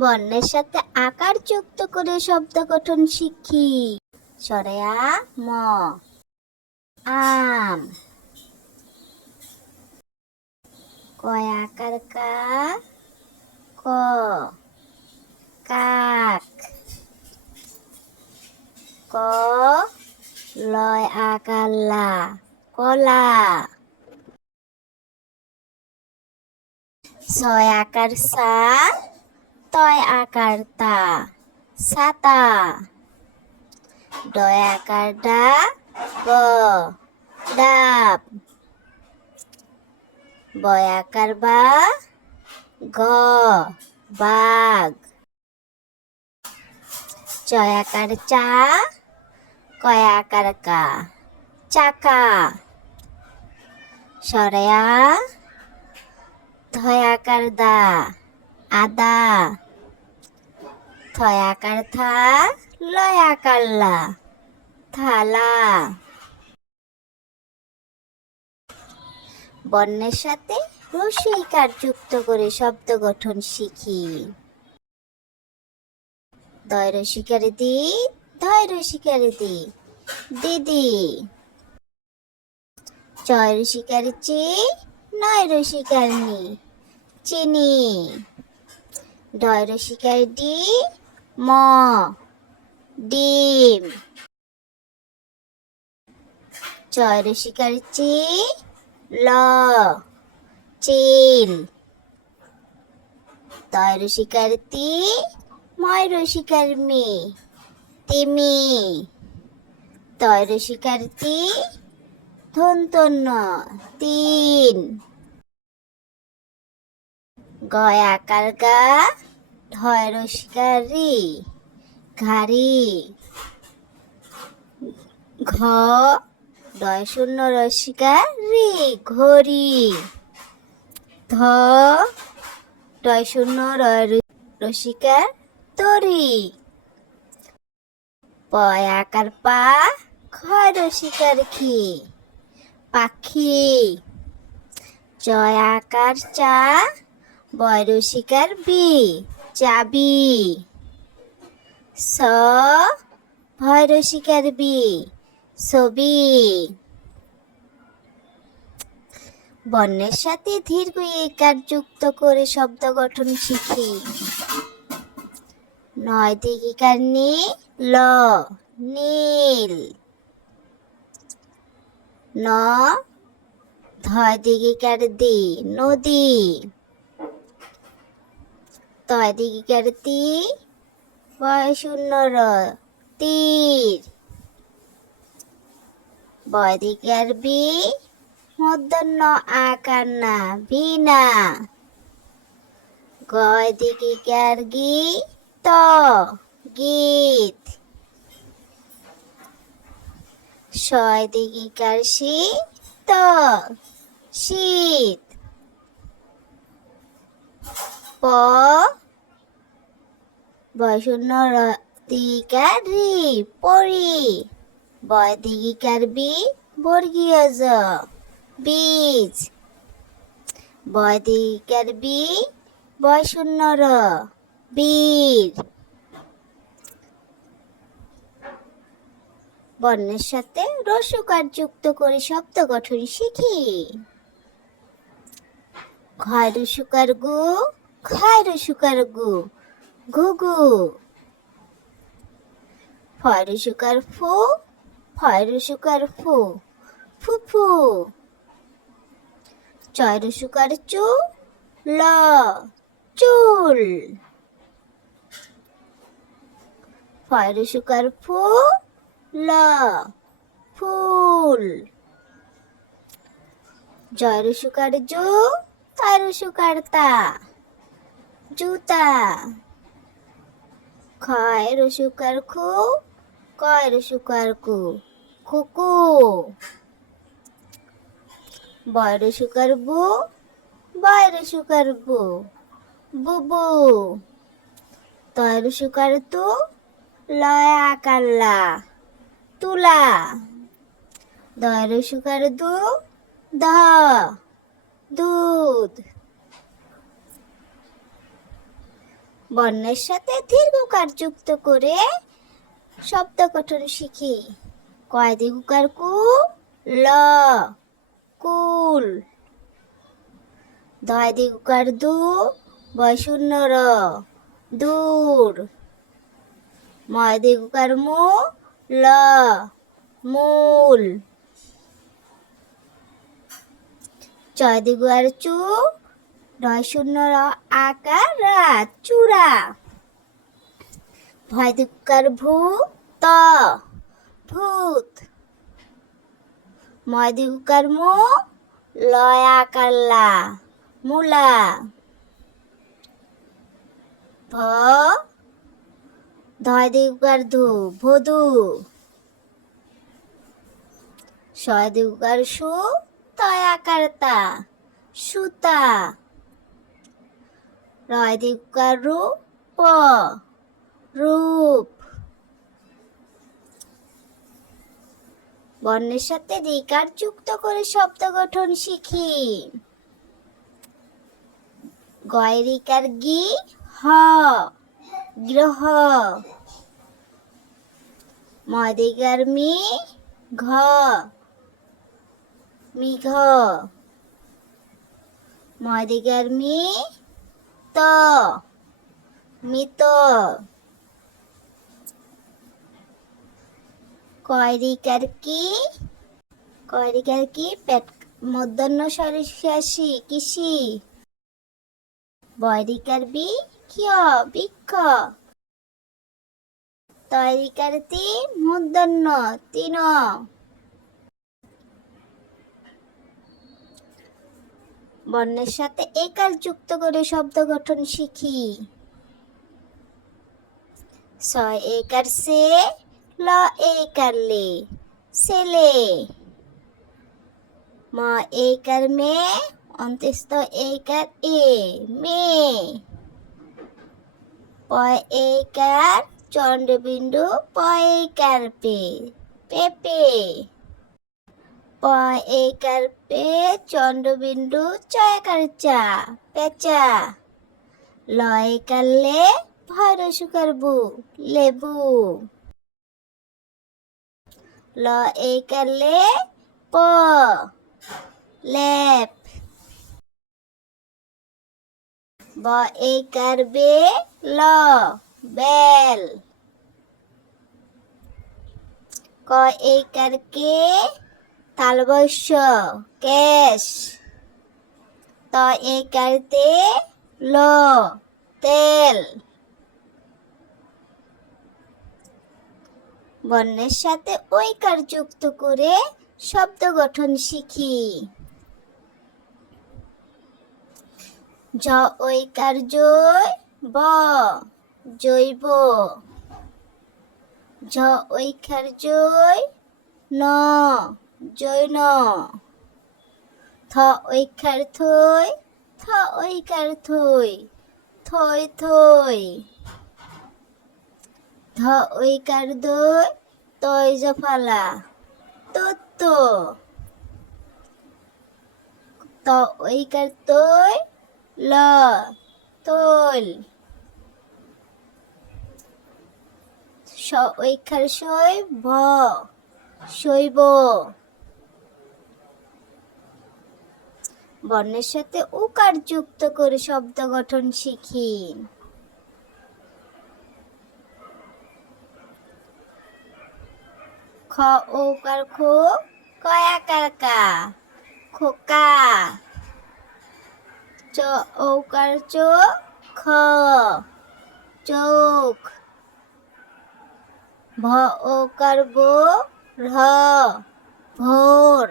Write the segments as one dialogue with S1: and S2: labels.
S1: বর্ণের সাথে আকার যুক্ত করে শব্দ গঠন শিখি। সরেয়া, ম। আম। কয় আকার কা? ক। কাক। ক। লয় আকার লা। কলা। ছয় আকার সা। তয় আকার তা সাতা ডয় আকার ডা ব, ডাব। বয় আকার বা, ঘ, বাঘ। চয় আকার চা, কয় আকার কা, চাকা। সরেয়া থয় আকার দা। আদা। থয় আকার থা, লয় থালা। বর্ণের সাথে রসইকার যুক্ত করে শব্দ গঠন শিখি। দয় রসিকারে দি ধয় রসিকারে দি, দিদি। চয় রসিকারে চি, নয় রসিকার নি, চিনি। ডয় রসিকার ডি ম, ডিম। চয় রসিকার চি, ল, চিল। তয় রসিকার তি ময় রসিকার মি, তিমি। তয় রসিকার তি ধন্তন্য তিন। গয় আকার গা ঢয় রসিকার ঘাড়ি, ঘ ডয় শূন্য রসিকার ঘড়ি, ধ ডয় শূন্য রয় র- রসিকার তরি পয় আকার পা ক্ষয় রসিকার খি পাখি জয় আকার চা বয় রসিকার বি, চাবি। স ভয় রসিকার বি, ছবি। বর্ণের সাথে দীর্ঘ একার যুক্ত করে শব্দ গঠন শিখি। নয় দিঘিকার নি, ল, নীল। ন, ধয় দিঘিকার দি, নদী। তয় দিঘিকার তি বয় শূন্য র তীর। বয় দিঘিকার বি। মধ্যাহ্ন আকার না বিনা গয় দিঘিকার গি? ত। গীত। ছয় দিঘিকার শি? ত। শীত। প। বয়শূন্য র দিঘিকার রি পরি বয় দিঘিকার বি বর্গীয় বীজ বয় দিঘিকার বি বয় শূন্য র বীর। বর্ণের সাথে রসকার যুক্ত করে শব্দ গঠন শিখি। ঘয় রসুকার গু ক্ষয় রসুকার গু। ঘুঘু। ফয় রসুকার ফু ফয় রসুকার ফু ফুফু চয় রসুকার চু, ল, চুল। ফয় রসুকার ফু, ল, ফুল। জয় রসুকার জু তাই রসুকার তা, জুতা। ক্ষয় রসুকার খু কয় রসুকার কু কুকু বয় রসুকার বু বয় রসুকার বু বুবু তয় রসুকার তু, লয় আকাল্লা তুলা। দয় রসুকার দু দ দুধ। বর্ণের সাথে দীর্ঘকার যুক্ত করে শব্দ গঠন শিখি। কয় দীর্ঘকার কু? ল। কুল। দয় দীর্ঘকার দু। বয় শূন্য র। দূর। ময় দীর্ঘকার মু। ল। মূল। জয় দিগুয়ার চু। নয় শূন্য র আকার রা চূড়া। ভয় দিগুয়ার ভূ ত ভূত। ময় দিগুয়ার মু, লয় আকার লা মূলা। ভ ধয় দিগুয়ার ধু ভদু ছয় দিগুয়ার সু তয় আকার তা সুতা। রয় দিগুয়ার রু প রূপ বর্ণের সাথে দিকার যুক্ত করে শব্দ গঠন শিখি। গয়রিকার গি, হ, গ্রহ। মদিকার মি, ঘ, মিঘ। মদিকার মি ত মিত। কয়রিকার কি? কয়রিকার কি? পেট মধ্যাহ্ন সরিষাসি কৃষি বয়রিকার বি, কিয়? বৃক্ষ। তয়রিকার তি মধ্যাহ্ন, তিন। বর্ণের সাথে একার যুক্ত করে শব্দ গঠন শিখি। ছয় একার সে, ল একার লে, ছেলে। ম একার মে অন্ত্যস্ত একার এ, মেয়ে। প একার চন্দ্রবিন্দু, প একার পে, পেপে। প একার পে চন্দ্রবিন্দু চয়কার চা পেঁচা। ল একার লে ভয় সুকার বু, লেবু। ল একার লে প, লেপ। ব একার বে ল, বেল। ক একার কে তালবস্য কেশ। ত একার তে ল, তেল। বর্ণের সাথে ঐকার যুক্ত করে শব্দ গঠন শিখি। জ ঐকার জয় ব জৈব। ঝ ঐকার জয় ন জৈন। থ ঐকার থই থ ঐকার থই থই থই ধ ঐকার দই তৈ জফালা তত্ত ত ঐকার তৈ, ল, তৈল। স ঐকার সই ভ, শৈব। বর্ণের সাথে উকার যুক্ত করে শব্দ গঠন শিখি। খ ওকার খো কয়াকার কা খোকা চ ওকার চো, খ, চোখ। ভ ওকার বো র, ভোর।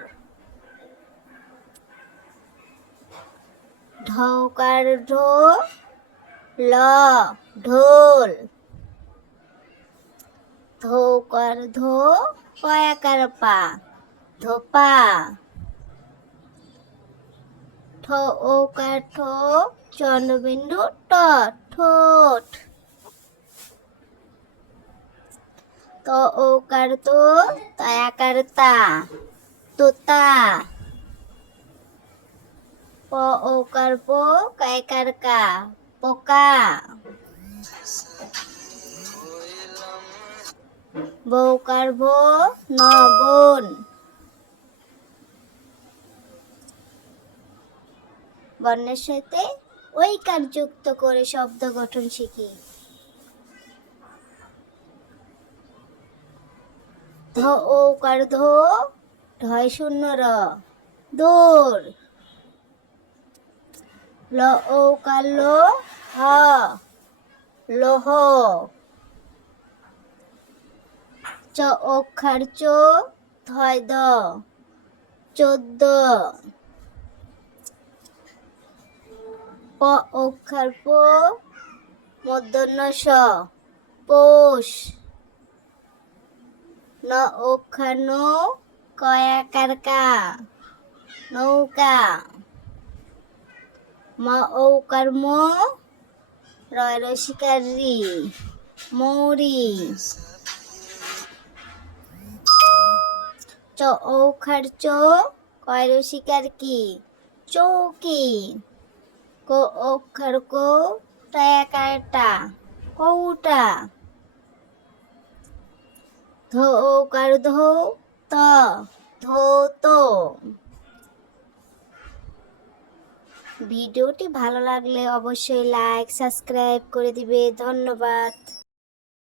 S1: ঢৌকার ঢো, ল, ঢোল। ধোকার ধো কয়াকার পা, ধোপা। ঠ, ওকার ঠো, চন্দ্রবিন্দু ট ঠোঁট ত, ওকার তো, তায়াকার তা, তোতা। প ওকার পো কায়কার কা পোকা বউকার ভো ন বোন বর্ণের সাথে ওই কার যুক্ত করে শব্দ গঠন শিখি। ধ, ও, কার ধো ঢয় শূন্য, র। দৌড় ল কার হ, লোহ। চ, অক্ষর চো, থয় দ। চোদ্দ। প, অক্ষর পো মধ্যাহ্ন স পোষ। ন, অক্ষর নো কয়াকার কা। নৌকা। ম ঔকার মো রয় রসিকার রি মৌরি। চ ঔখার চো। কয় রসিকার কি? চৌকি। কো অক্ষর কো। টায়াকারটা কৌটা। ধো ওকার ধো। ত। ধো তো। ভিডিওটি ভালো লাগলে অবশ্যই লাইক সাবস্ক্রাইব করে দিবে। ধন্যবাদ।